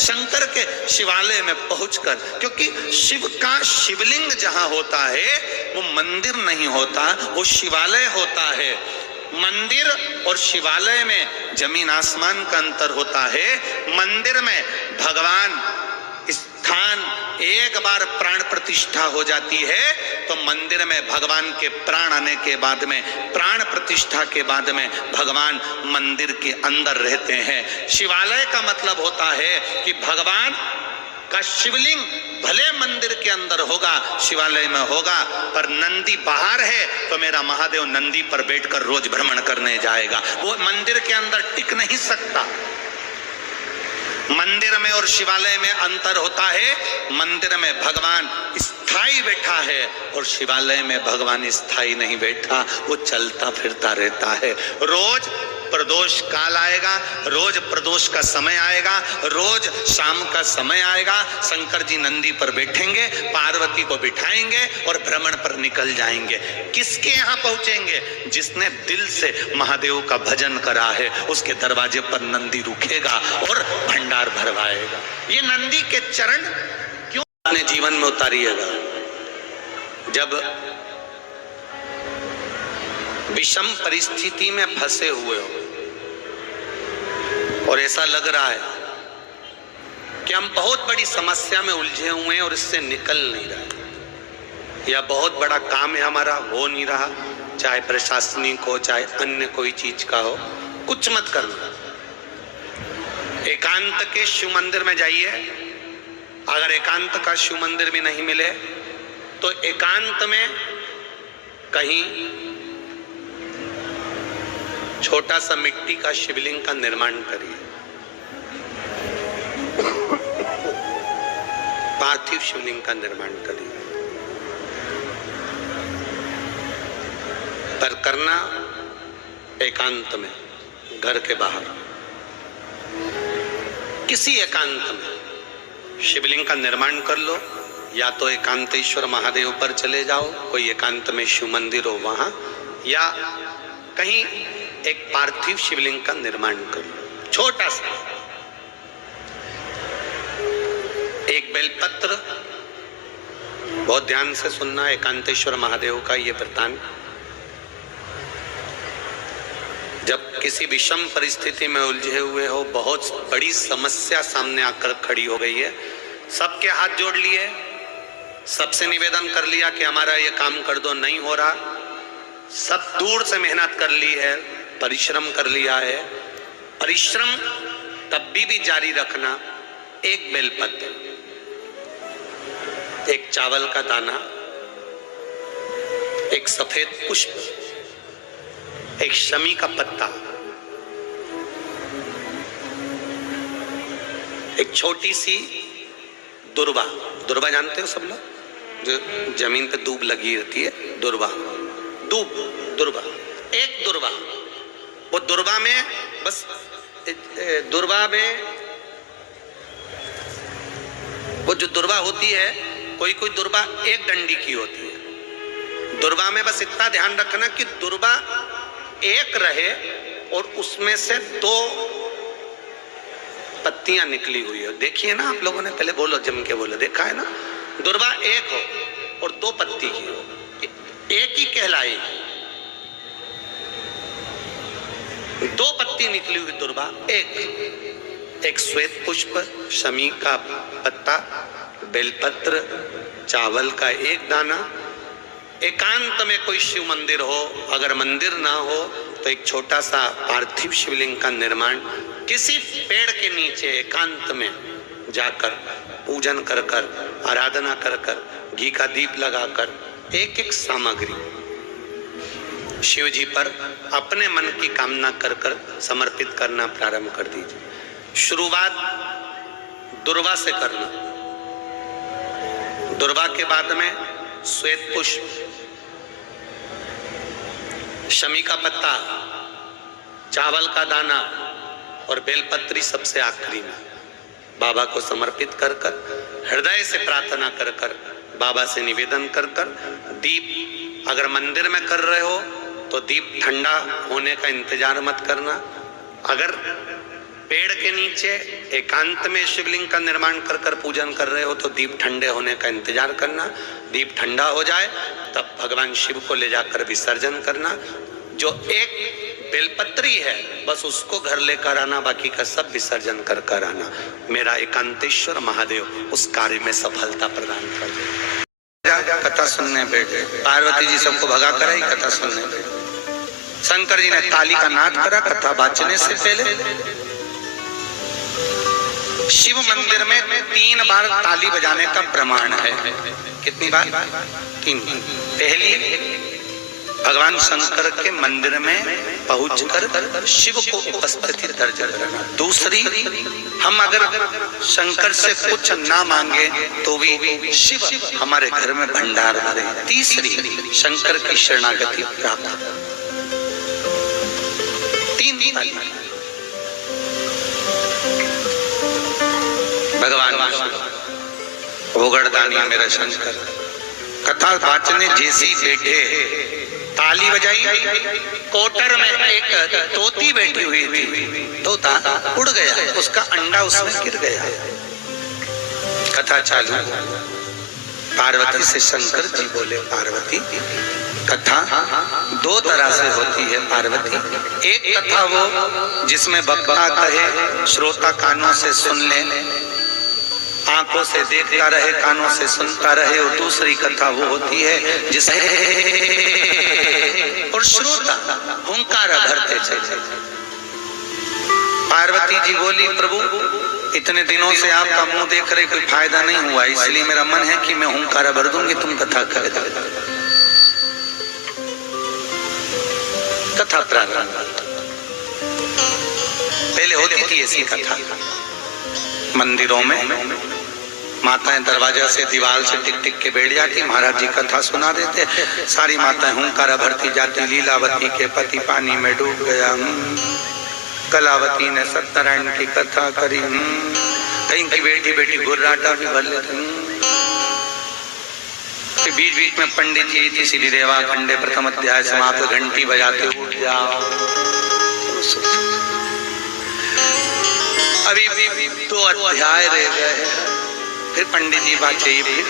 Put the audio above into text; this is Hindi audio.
शंकर के शिवालय में पहुंचकर, क्योंकि शिव का शिवलिंग जहां होता है वो मंदिर नहीं होता, वो शिवालय होता है। मंदिर और शिवालय में जमीन आसमान का अंतर होता है। मंदिर में भगवान स्थान एक बार प्राण प्रतिष्ठा हो जाती है तो मंदिर में भगवान के प्राण आने के बाद में, प्राण प्रतिष्ठा के बाद में भगवान मंदिर के अंदर रहते हैं। शिवालय का मतलब होता है कि भगवान का शिवलिंग भले मंदिर के अंदर होगा, शिवालय में होगा, पर नंदी बाहर है तो मेरा महादेव नंदी पर बैठकर रोज भ्रमण करने जाएगा, वो मंदिर के अंदर टिक नहीं सकता। मंदिर में और शिवालय में अंतर होता है। मंदिर में भगवान स्थायी बैठा है और शिवालय में भगवान स्थायी नहीं बैठा, वो चलता फिरता रहता है। रोज प्रदोष काल आएगा, रोज प्रदोष का समय आएगा, रोज शाम का समय आएगा, शंकर जी नंदी पर बैठेंगे, पार्वती को बिठाएंगे और भ्रमण पर निकल जाएंगे। किसके यहाँ पहुंचेंगे? जिसने दिल से महादेव का भजन करा है उसके दरवाजे पर नंदी रुकेगा और भंडार भरवाएगा। ये नंदी के चरण क्यों अपने जीवन में उतारिएगा? जब विषम परिस्थिति में फंसे हुए हो और ऐसा लग रहा है कि हम बहुत बड़ी समस्या में उलझे हुए हैं और इससे निकल नहीं रहे, या बहुत बड़ा काम है हमारा हो नहीं रहा, चाहे प्रशासनिक हो चाहे अन्य कोई चीज का हो, कुछ मत करना। एकांत के शिव मंदिर में जाइए। अगर एकांत का शिव मंदिर भी नहीं मिले तो एकांत में कहीं छोटा सा मिट्टी का शिवलिंग का निर्माण करिए, पार्थिव शिवलिंग का निर्माण करिए, पर करना एकांत में, घर के बाहर किसी एकांत में शिवलिंग का निर्माण कर लो। या तो एकांतेश्वर महादेव पर चले जाओ, कोई एकांत में शिव मंदिर हो वहां, या कहीं एक पार्थिव शिवलिंग का निर्माण कर लो, छोटा सा। एक बेलपत्र, बहुत ध्यान से सुनना, एकांतेश्वर महादेव का ये वृतांत। जब किसी विषम परिस्थिति में उलझे हुए हो, बहुत बड़ी समस्या सामने आकर खड़ी हो गई है, सबके हाथ जोड़ लिए, सबसे निवेदन कर लिया कि हमारा ये काम कर दो, नहीं हो रहा, सब दूर से मेहनत कर ली है, परिश्रम कर लिया है, परिश्रम तब भी जारी रखना। एक बेलपत्र, एक चावल का दाना, एक सफेद पुष्प, एक शमी का पत्ता, एक छोटी सी दुर्वा। दुर्वा जानते हो सब लोग, जो जमीन पे दूब लगी रहती है, दुर्वा, दुर्वा, एक दुर्वा। वो दुर्वा में बस, दुर्वा में वो जो दुर्वा होती है, कोई कोई दुर्वा एक डंडी की होती है। दुर्वा में बस इतना ध्यान रखना कि दुर्वा एक रहे और उसमें से 2 पत्तियां निकली हुई है। देखिए ना आप लोगों ने, पहले बोलो, जम के बोलो, देखा है ना? दुर्वा एक हो और 2 पत्ती की हो, एक ही कहलाएगी। 2 पत्ती निकली हुई दुर्वा, एक श्वेत पुष्प, शमी का पत्ता, बेलपत्र, चावल का एक दाना। एकांत में कोई शिव मंदिर हो, अगर मंदिर ना हो तो एक छोटा सा पार्थिव शिवलिंग का निर्माण किसी पेड़ के नीचे एकांत में जाकर पूजन कर कर, आराधना कर कर, घी का दीप लगाकर एक एक सामग्री शिव जी पर अपने मन की कामना कर कर समर्पित करना प्रारंभ कर दीजिए। शुरुआत दुर्वा से करना। दुर्वा के बाद में श्वेत पुष्प, शमी का पत्ता, चावल का दाना और बेलपत्री सबसे आखिरी में बाबा को समर्पित कर कर, हृदय से प्रार्थना कर कर, बाबा से निवेदन कर कर, दीप अगर मंदिर में कर रहे हो तो दीप ठंडा होने का इंतजार मत करना। अगर पेड़ के नीचे एकांत में शिवलिंग का निर्माण कर कर पूजन कर रहे हो तो दीप ठंडे होने का इंतजार करना। दीप ठंडा हो जाए तब भगवान शिव को ले जाकर विसर्जन करना। जो एक बेलपत्री है बस उसको घर लेकर आना, बाकी का सब विसर्जन कर कर आना। मेरा एकांतेश्वर महादेव उस कार्य में सफलता प्रदान कर दे। कथा सुनने बैठे, पार्वती जी सबको भगा कर आई, कथा सुनने बैठे। शंकर जी ने ताली का नाद करा कथा बाचने से पहले। शिव मंदिर में 3 बार ताली बजाने का प्रमाण है। कितनी बार? 3 बार। पहली, भगवान शंकर के मंदिर में पहुंचकर शिव को उपस्थिति दर्ज करना। दूसरी, हम अगर शंकर से कुछ ना मांगे तो भी शिव हमारे घर में भंडार भरे। तीसरी, शंकर की शरणागति प्राप्त। 3 ताली। भगवान भोगड़दानी मेरा शंकर कथा बाचने जैसी बैठे, ताली बजाई। कोटर में एक तोती बैठी हुई थी, तोता उड़ गया, उसका अंडा उसमें गिर गया। कथा चालू। पार्वती से शंकर जी बोले, पार्वती कथा 2 तरह से होती है पार्वती। एक कथा वो जिसमें वक्ता कहे, श्रोता कानों से सुन ले, आंखों से देखता रहे, कानों से सुनता रहे। और दूसरी कथा वो होती है जिसे और श्रोता हुंकार भरते चले। पार्वती जी बोली, प्रभु इतने दिनों से आपका मुंह देख रहे, कोई फायदा नहीं हुआ, इसलिए मेरा मन है कि मैं हुंकार भर दूंगी, तुम कथा कर दो। कथा प्रारंभ। पहले होती थी ऐसी कथा मंदिरों में, माताएं दरवाजा से दीवार से टिक टिक के बैठ जाती, महाराज जी कथा सुना देते। सारी माताएं हुंकारा भरती जाती। लीलावती के पति पानी में डूब गया, कलावती ने सत्यनारायण की कथा करी, कहीं की बेटी बेटी गुर्राटा भी भर लेते। बीच बीच में पंडित जी थी, श्री देवा खंडे प्रथम अध्याय समाप्त, घंटी बजाते उठ जाओ। अभी 2 अध्याय रह गए, फिर पंडित जी बात चाहिए, फिर